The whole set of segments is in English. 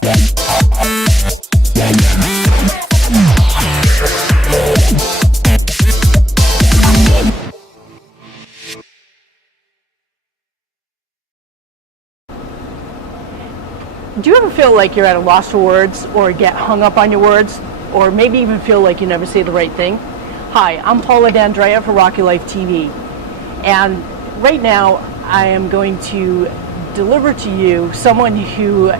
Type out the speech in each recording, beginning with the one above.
Do you ever feel like you're at a loss for words, or get hung up on your words, or maybe even feel like you never say the right thing? Hi, I'm Paula for Rock Your Life TV, and right now I am going to deliver to you someone who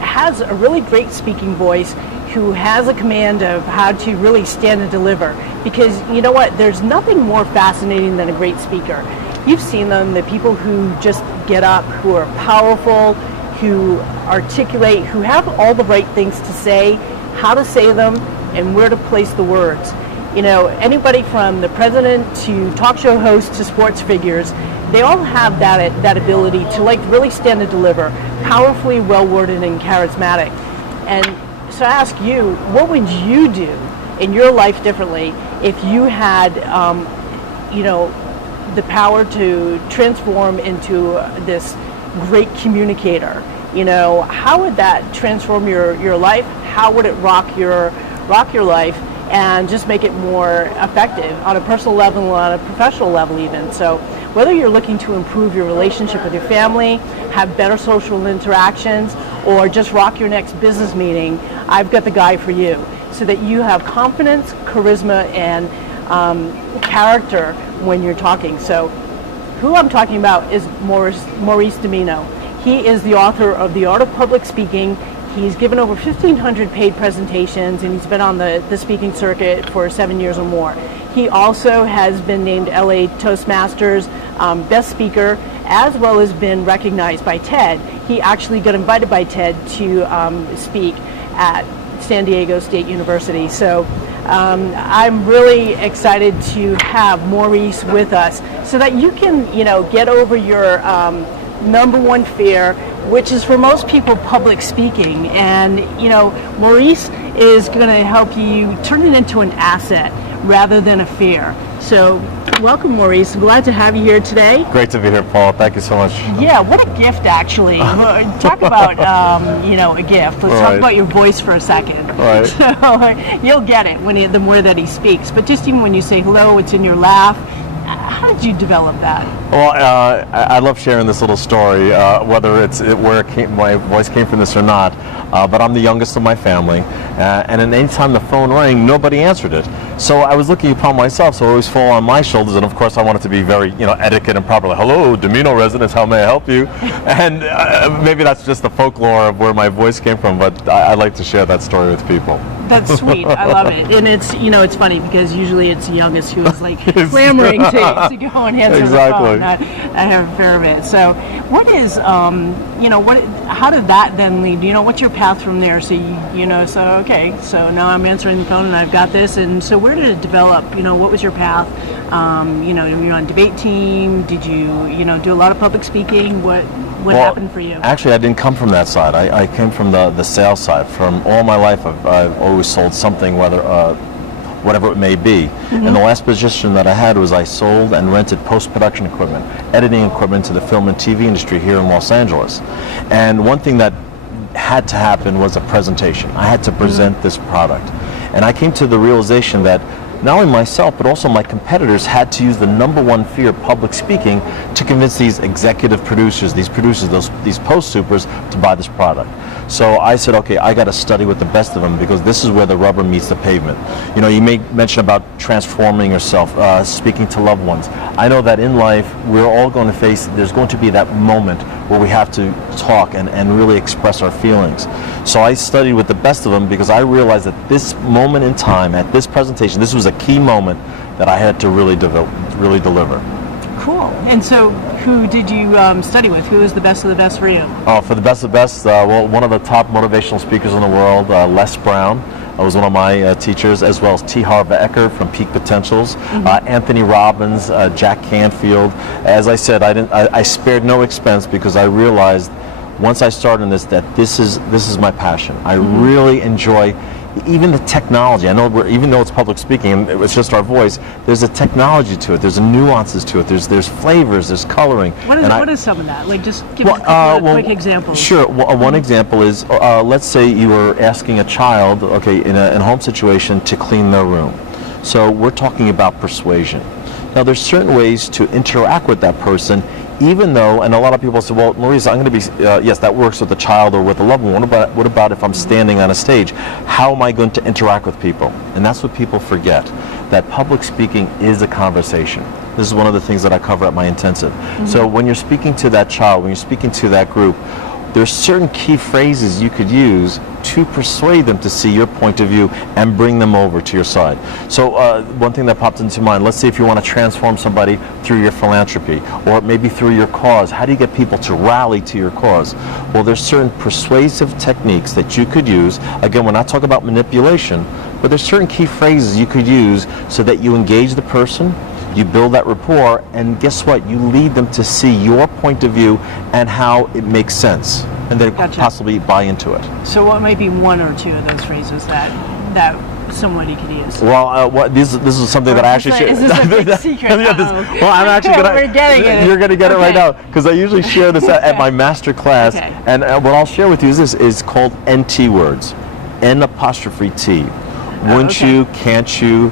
has a really great speaking voice, who has a command of how to really stand and deliver. Because you know what, there's nothing more fascinating than a great speaker. You've seen them, the people who just get up, who are powerful, who articulate, who have all the right things to say, how to say them, and where to place the words. You know, anybody from the president to talk show hosts to sports figures, they all have that ability to really stand and deliver, powerfully, well-worded, and charismatic. And so I ask you, what would you do in your life differently if you had, the power to transform into this great communicator? You know, how would that transform your life? How would it rock your life and just make it more effective on a personal level, on a professional level even? So whether you're looking to improve your relationship with your family, have better social interactions, or just rock your next business meeting, I've got the guy for you, so that you have confidence, charisma, and character when you're talking. So who I'm talking about is Maurice Domino. He is the author of The Art of Public Speaking. He's given over 1,500 paid presentations, and he's been on the speaking circuit for 7 years or more. He also has been named LA Toastmasters Best Speaker, as well as been recognized by TED. He actually got invited by TED to speak at San Diego State University. So I'm really excited to have Maurice with us, so that you can, get over your number one fear, which is for most people public speaking. And Maurice is going to help you turn it into an asset rather than a fear. So welcome, Maurice. Glad to have you here today. Great to be here, Paul. Thank you so much. Yeah, what a gift, actually. Talk about a gift. Let's talk about your voice for a second. Right. So you'll get it the more that he speaks. But just even when you say hello, it's in your laugh. How did you develop that? Well, I love sharing this little story, whether my voice came from this or not. But I'm the youngest of my family, and at any time the phone rang, nobody answered it. So I was looking upon myself, so it always fall on my shoulders, and of course I wanted to be very, etiquette and proper. Hello, Domino residents, how may I help you? And maybe that's just the folklore of where my voice came from, but I like to share that story with people. That's sweet. I love it. And it's, it's funny because usually it's the youngest who is clamoring to go and answer the phone. I have a fair bit. So what is, how did that then lead? What's your path from there? So, so now I'm answering the phone and I've got this. And so where did it develop? What was your path? You're on debate team. Did you, do a lot of public speaking? What happened for you? Actually, I didn't come from that side. I came from the sales side. From all my life, I've always sold something, whatever it may be. Mm-hmm. And the last position that I had was I sold and rented post-production equipment, editing equipment to the film and TV industry here in Los Angeles. And one thing that had to happen was a presentation. I had to present this product. And I came to the realization that not only myself, but also my competitors had to use the number one fear, public speaking, to convince these executive producers, these post-supers, to buy this product. So I said, okay, I got to study with the best of them, because this is where the rubber meets the pavement. You may mention about transforming yourself, speaking to loved ones. I know that in life, we're all going to face, there's going to be that moment where we have to talk and really express our feelings. So I studied with the best of them, because I realized that this moment in time, at this presentation, this was a key moment that I had to really deliver. Cool. And so who did you study with? Who is the best of the best for you? Oh, for the best of the best, one of the top motivational speakers in the world, Les Brown, was one of my teachers, as well as T. Harv Eker from Peak Potentials, Anthony Robbins, Jack Canfield. As I said, I spared no expense, because I realized once I started in this that this is my passion. I really enjoy even the technology. I know even though it's public speaking and it's just our voice, there's a technology to it. There's nuances to it. There's flavors. There's coloring. What is some of that? Like, just give us a couple of quick examples. Sure. One example is, let's say you were asking a child, okay, in a home situation, to clean their room. So we're talking about persuasion. Now, there's certain ways to interact with that person, even though, and a lot of people say, well, Maurice, I'm going to be, yes, that works with a child or with a loved one. What about if I'm standing on a stage? How am I going to interact with people? And that's what people forget, that public speaking is a conversation. This is one of the things that I cover at my intensive. So when you're speaking to that child, when you're speaking to that group, there's certain key phrases you could use to persuade them to see your point of view and bring them over to your side. So one thing that popped into mind, let's say if you want to transform somebody through your philanthropy or maybe through your cause, how do you get people to rally to your cause? Well, there's certain persuasive techniques that you could use. Again, we're not talking about manipulation, but there's certain key phrases you could use so that you engage the person, you build that rapport, and guess what? You lead them to see your point of view and how it makes sense, and they possibly buy into it. So what might be one or two of those phrases that somebody could use? Well, this is something that I actually share. Is this a big secret? Well, I'm actually gonna. We're getting it. You're gonna get it right now, because I usually share this at my master class. Okay. And what I'll share with you is called NT words, N''T. Wouldn't you? Can't you?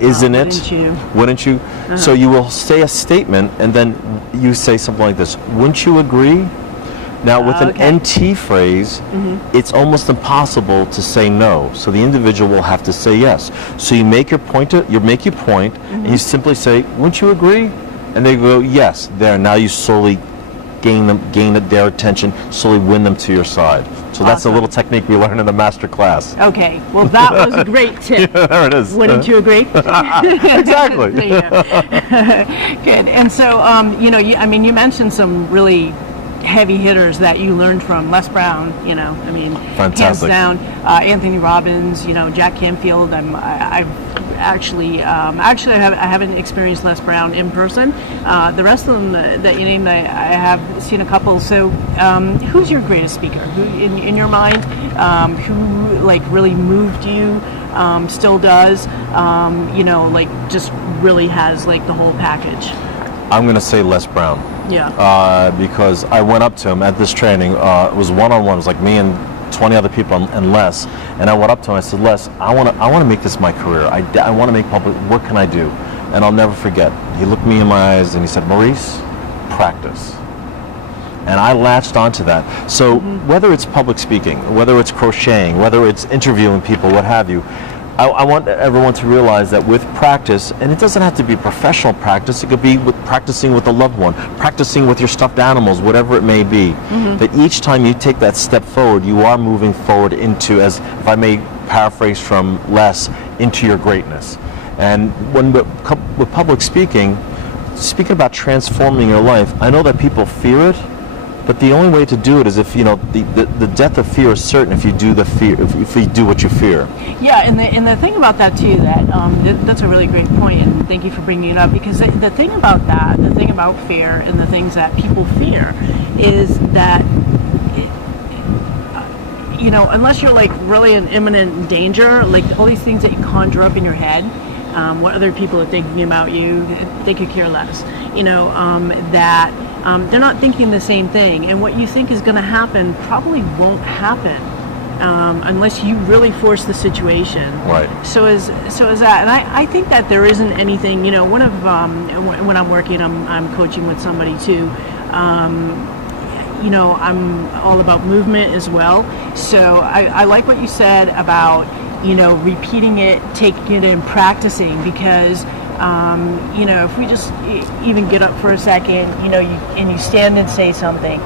Isn't it? Wouldn't you? Wouldn't you? So you will say a statement, and then you say something like this: wouldn't you agree? Now, with an NT phrase, it's almost impossible to say no. So the individual will have to say yes. So you make your point. You make your point, and you simply say, "Wouldn't you agree?" And they go, "Yes." There. Now you slowly gain their attention, slowly win them to your side. So that's a little technique we learned in the master class. Okay, well that was a great tip. Yeah, there it is. Wouldn't you agree? Exactly. Good. And so, you mentioned some really heavy hitters that you learned from. Les Brown, Fantastic. Hands down. Anthony Robbins, Jack Canfield. I haven't experienced Les Brown in person. The rest of them that you named, I have seen a couple. So, who's your greatest speaker? Who, in your mind, who really moved you, still does, just really has the whole package? I'm going to say Les Brown. Yeah. Because I went up to him at this training. It was one-on-one. It was like me and 20 other people and Les. And I went up to him. I said, Les, I want to make this my career. I want to make public. What can I do? And I'll never forget. He looked me in my eyes and he said, Maurice, practice. And I latched onto that. So whether it's public speaking, whether it's crocheting, whether it's interviewing people, what have you, I want everyone to realize that with practice, and it doesn't have to be professional practice, it could be with practicing with a loved one, practicing with your stuffed animals, whatever it may be, that each time you take that step forward, you are moving forward into, as if I may paraphrase from Les, into your greatness. And when with public speaking about transforming your life, I know that people fear it, but the only way to do it is if the death of fear is certain if you do if you do what you fear. Yeah, and the thing about that too, that's a really great point, and thank you for bringing it up, because the thing about fear and the things that people fear is that unless you're really in imminent danger, all these things that you conjure up in your head, what other people are thinking about you, they could care less. They're not thinking the same thing, and what you think is going to happen probably won't happen unless you really force the situation. Right. So is that, and I think that there isn't anything. One of when I'm working, I'm coaching with somebody too. I'm all about movement as well. So I like what you said about repeating it, taking it, and practicing, because. If we just even get up for a second, and you stand and say something,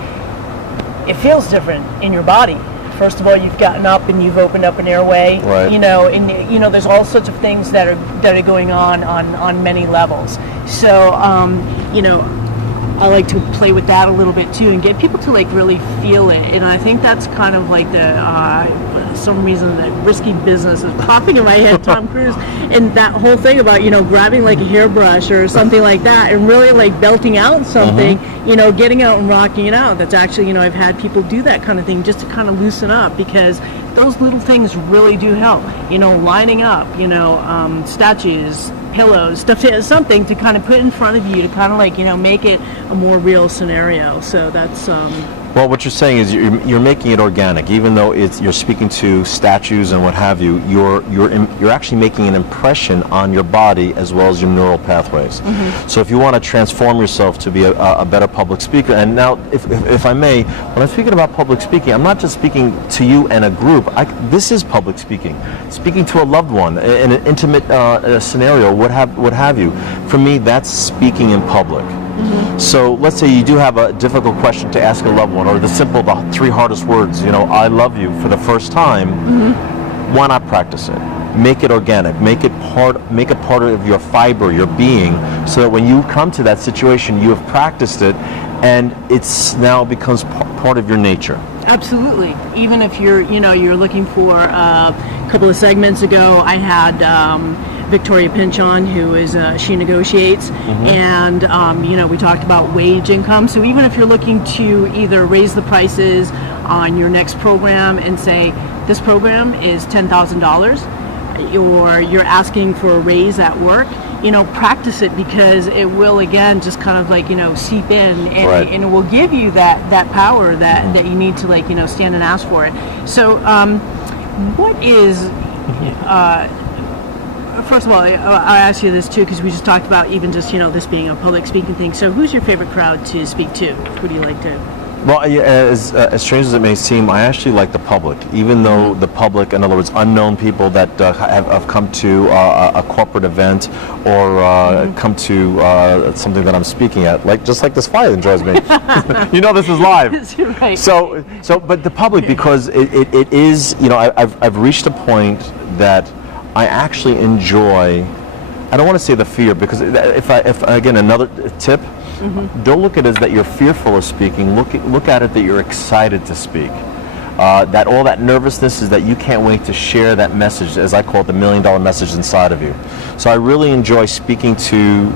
it feels different in your body. First of all, you've gotten up and you've opened up an airway, right. And there's all sorts of things that are going on many levels. So, I like to play with that a little bit too, and get people to really feel it. And I think that's kind of some reason that risky business is popping in my head, Tom Cruise, and that whole thing about grabbing a hairbrush or something like that, and really belting out something, getting out and rocking it out. That's actually I've had people do that kind of thing just to kind of loosen up, because those little things really do help. Lining up, statues, pillows, stuff, something to kind of put in front of you to kind of like, make it a more real scenario. So that's well, what you're saying is you're making it organic, even though you're speaking to statues and what have you. You're actually making an impression on your body as well as your neural pathways. So if you want to transform yourself to be a better public speaker, and now, if I may, when I'm speaking about public speaking, I'm not just speaking to you and a group. This is public speaking to a loved one in an intimate scenario, what have you. For me, that's speaking in public. So let's say you do have a difficult question to ask a loved one, or the 3 hardest words, I love you, for the first time. Why not practice it? Make it organic. Make it part of your fiber, your being, so that when you come to that situation, you have practiced it, and it's now becomes part of your nature. Absolutely. Even if you're looking for a couple of segments ago, I had Victoria Pinch on, who is she negotiates, and we talked about wage income. So even if you're looking to either raise the prices on your next program and say this program is $10,000, or you're asking for a raise at work, practice it, because it will again just kind of like seep in, and, and it will give you that power that you need to stand and ask for it. So what is first of all, I'll ask you this too, because we just talked about even just this being a public speaking thing. So who's your favorite crowd to speak to? Who do you like to? Well, as strange as it may seem, I actually like the public, even though the public, in other words, unknown people that have come to a corporate event or come to something that I'm speaking at, just like this fire enjoys me. This is live. Right. So, but the public, because it is, I've reached a point that I actually enjoy. I don't want to say the fear, because if again, another tip. Don't look at it as that you're fearful of speaking. Look at it that you're excited to speak. That all that nervousness is that you can't wait to share that message, as I call it, the $1 million message inside of you. So I really enjoy speaking to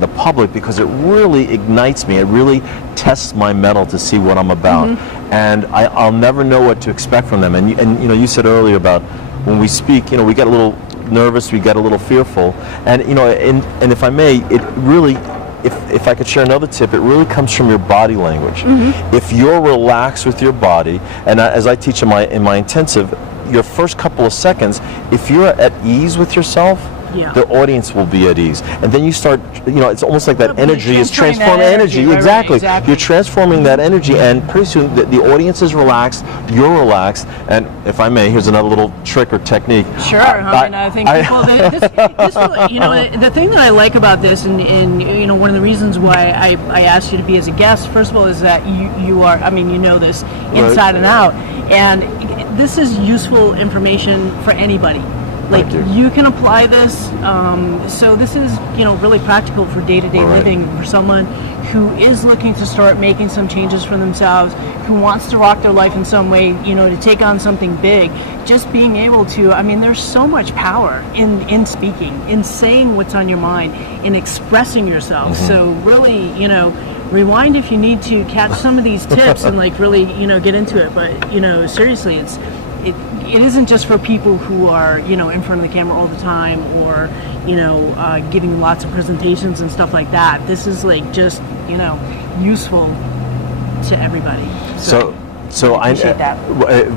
the public, because it really ignites me. It really tests my mettle to see what I'm about, and I'll never know what to expect from them. And you said earlier about when we speak, we get a little nervous, we get a little fearful, and and if I may, it really. If I could share another tip, it really comes from your body language. If you're relaxed with your body, and as I teach in my intensive, your first couple of seconds, if you're at ease with yourself, the audience will be at ease. And then you start, it's almost like that energy is transforming energy. Right, exactly. Exactly. You're transforming that energy, and pretty soon the audience is relaxed, you're relaxed, and if I may, here's another little trick or technique. Sure. I think people, the thing that I like about this, and one of the reasons why I asked you to be as a guest, first of all, is that you are, this inside and out, and this is useful information for anybody. Like, you can apply this, so this is, really practical for day-to-day living, for someone who is looking to start making some changes for themselves, who wants to rock their life in some way, to take on something big. Just being able to, there's so much power in speaking, in saying what's on your mind, in expressing yourself. So really, rewind if you need to catch some of these tips and really, get into it. But, seriously, it isn't just for people who are, in front of the camera all the time, or, giving lots of presentations and stuff like that. This is just, useful to everybody. So I appreciate that.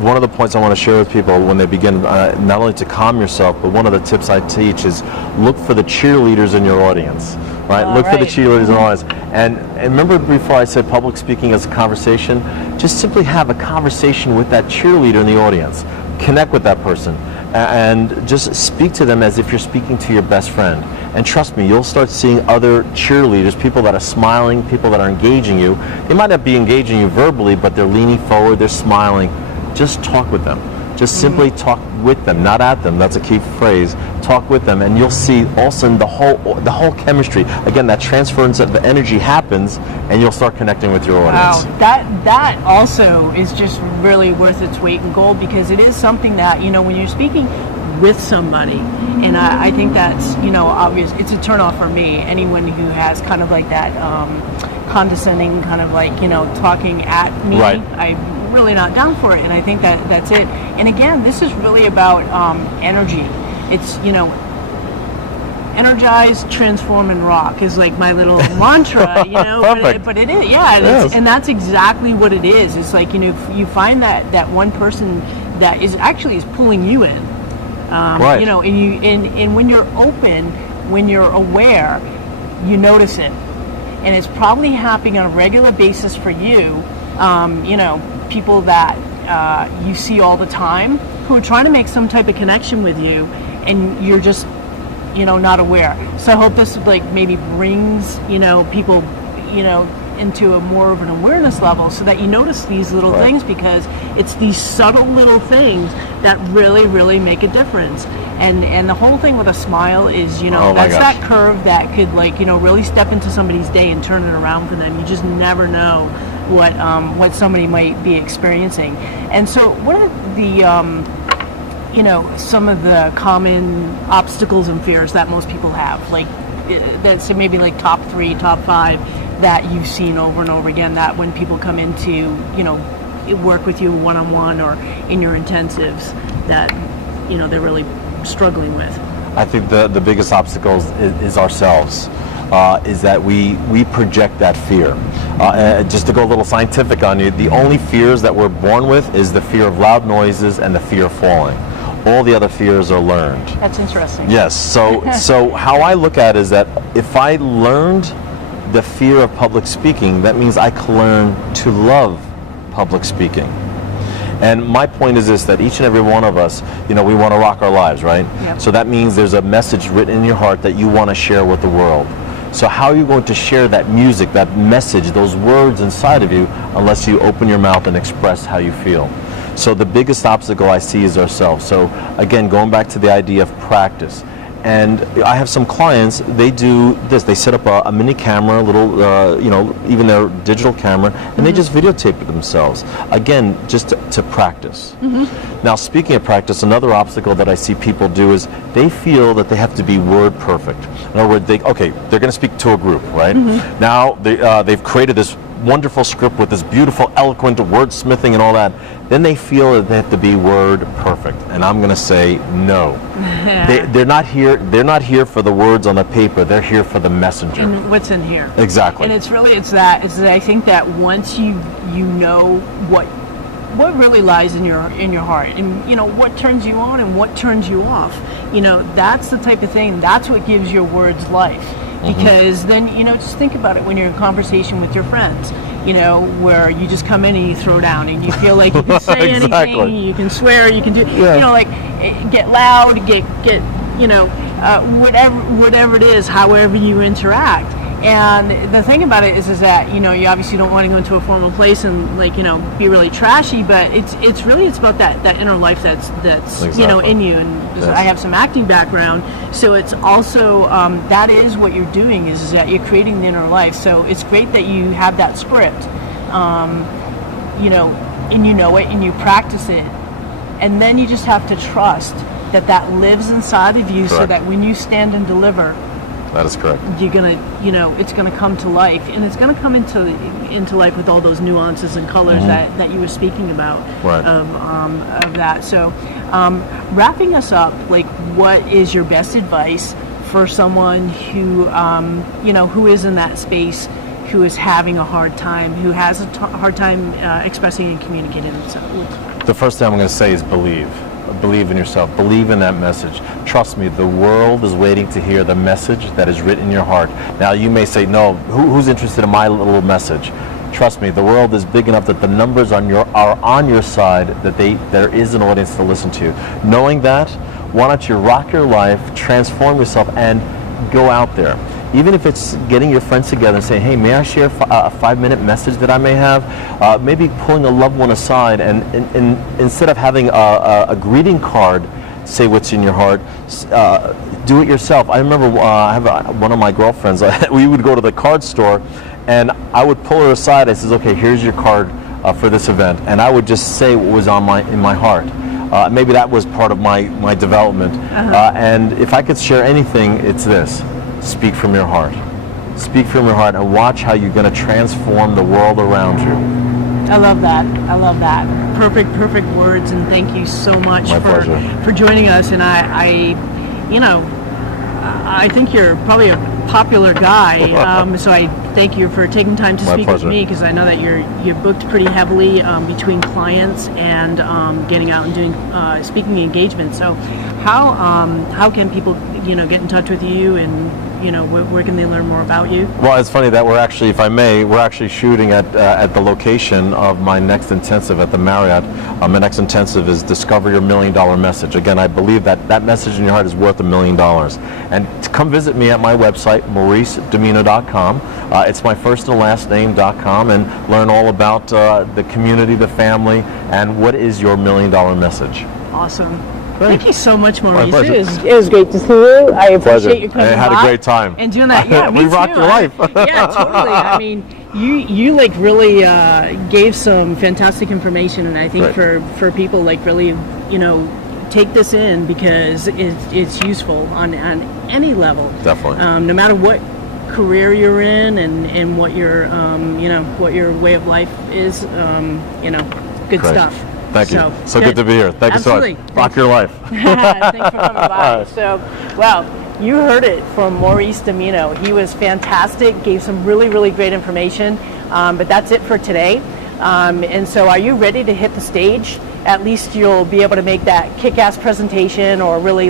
One of the points I want to share with people when they begin, not only to calm yourself, but one of the tips I teach is look for the cheerleaders in your audience. Right? Look for the cheerleaders in the audience. And remember before I said public speaking as a conversation, just simply have a conversation with that cheerleader in the audience. Connect with that person and just speak to them as if you're speaking to your best friend. And trust me, you'll start seeing other cheerleaders, people that are smiling, people that are engaging you. They might not be engaging you verbally, but they're leaning forward, they're smiling. Just talk with them. Just simply talk with them, not at them. That's a key phrase. Talk with them, and you'll see all of a sudden the whole chemistry. Again, that transference of the energy happens, and you'll start connecting with your audience. Wow, that also is just really worth its weight in gold, because it is something that when you're speaking with somebody, and I think that's obvious. It's a turnoff for me. Anyone who has kind of like that condescending kind of talking at me. Right. I really not down for it. And I think that's it. And again, this is really about energy. It's, energize, transform, and rock is like my little mantra, but it is, Yes. and that's exactly what it is. It's like, you find that one person that is pulling you in, Right. and when you're open, when you're aware, you notice it, and it's probably happening on a regular basis for you. People that you see all the time who are trying to make some type of connection with you, and you're just not aware. So I hope this maybe brings people into a more of an awareness level, so that you notice these little Right. things, because it's these subtle little things that really, really make a difference. And the whole thing with a smile is, Oh my that's gosh. that curve that could really step into somebody's day and turn it around for them. You just never know what somebody might be experiencing. And so what are the some of the common obstacles and fears that most people have, that's maybe top 3, top 5 that you've seen over and over again, that when people come into work with you one-on-one or in your intensives, that they're really struggling with? I think the biggest obstacle is ourselves. Is that we project that fear. Just to go a little scientific on you, the only fears that we're born with is the fear of loud noises and the fear of falling. All the other fears are learned. That's interesting. Yes. So how I look at it is that if I learned the fear of public speaking, that means I can learn to love public speaking. And my point is this, that each and every one of us, we want to rock our lives, right? Yep. So that means there's a message written in your heart that you want to share with the world. So how are you going to share that music, that message, those words inside of you, unless you open your mouth and express how you feel? So the biggest obstacle I see is ourselves. So again, going back to the idea of practice. And I have some clients, they do this, they set up a mini camera, a little, even their digital camera, and they just videotape it themselves. Again, just to practice. Now, speaking of practice, another obstacle that I see people do is they feel that they have to be word perfect. In other words, they're going to speak to a group, right? Now, they've created this wonderful script with this beautiful, eloquent wordsmithing and all that. Then they feel that they have to be word perfect, and I'm going to say no. They're not here. They're not here for the words on the paper. They're here for the messenger. And what's in here? Exactly. And it's that I think that once you know what really lies in your heart, and what turns you on and what turns you off, that's the type of thing. That's what gives your words life. Because then, just think about it when you're in conversation with your friends, where you just come in and you throw down and you feel like you can say Exactly. anything, you can swear, you can do, get loud, get whatever it is, however you interact. And the thing about it is that, you obviously don't want to go into a formal place and be really trashy, but it's about that inner life that's Exactly. in you. And Yes. I have some acting background, so it's also that is what you're doing is that you're creating the inner life. So it's great that you have that script, and it and you practice it, and then you just have to trust that lives inside of you. So Correct. that when you stand and deliver, That is correct. you're gonna, it's gonna come to life, and it's gonna come into life with all those nuances and colors that you were speaking about. Right. Of that. So, wrapping us up, what is your best advice for someone who, who is in that space, who is having a hard time, who has a hard time expressing and communicating themselves? The first thing I'm going to say is believe. Believe in yourself. Believe in that message. Trust me, the world is waiting to hear the message that is written in your heart. Now, you may say, no, who's interested in my little message? Trust me, the world is big enough that the numbers are on your side, that there is an audience to listen to. Knowing that, why don't you rock your life, transform yourself, and go out there. Even if it's getting your friends together and saying, hey, may I share a 5-minute message that I may have? Maybe pulling a loved one aside and instead of having a greeting card say what's in your heart, do it yourself. I remember I have one of my girlfriends, we would go to the card store and I would pull her aside. I says, okay, here's your card for this event. And I would just say what was in my heart. Maybe that was part of my development. And if I could share anything, it's this. Speak from your heart. Speak from your heart and watch how you're going to transform the world around you. I love that. I love that. Perfect words, and thank you so much for joining us. And I think you're probably a popular guy, so I thank you for taking time to speak with me, because I know that you're booked pretty heavily between clients and getting out and doing speaking engagements. So how can people get in touch with you, and where can they learn more about you? Well, it's funny that we're actually, if I may, we're actually shooting at the location of my next intensive at the Marriott. My next intensive is Discover Your $1 Million Message. Again, I believe that message in your heart is worth $1 million. And come visit me at my website, mauricedamino.com. It's my first and last name.com, and learn all about the community, the family, and what is your $1 million message. Awesome. Thank you so much, Maurice. It was great to see you. I appreciate you coming by. I had a great time. And doing that. Yeah, me we rocked your life. Yeah, totally. I mean, you like really gave some fantastic information, and I think for people like really, take this in, because it's useful on any level. Definitely. No matter what career you're in, and what your what your way of life is, good stuff. Thank you. So good to be here. Thank you so much. Rock your life. Thanks for coming by. So, well, you heard it from Maurice Domino. He was fantastic, gave some really, really great information. But that's it for today. And so are you ready to hit the stage? At least you'll be able to make that kick-ass presentation, or really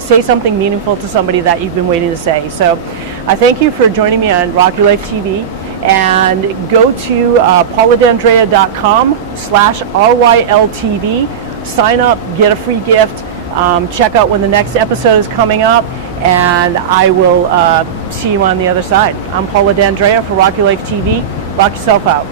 say something meaningful to somebody that you've been waiting to say. So I thank you for joining me on Rock Your Life TV. And go to pauladandrea.com/RYLTV. Sign up, get a free gift, check out when the next episode is coming up, and I will see you on the other side. I'm Paula D'Andrea for Rock Your Life TV. Rock yourself out.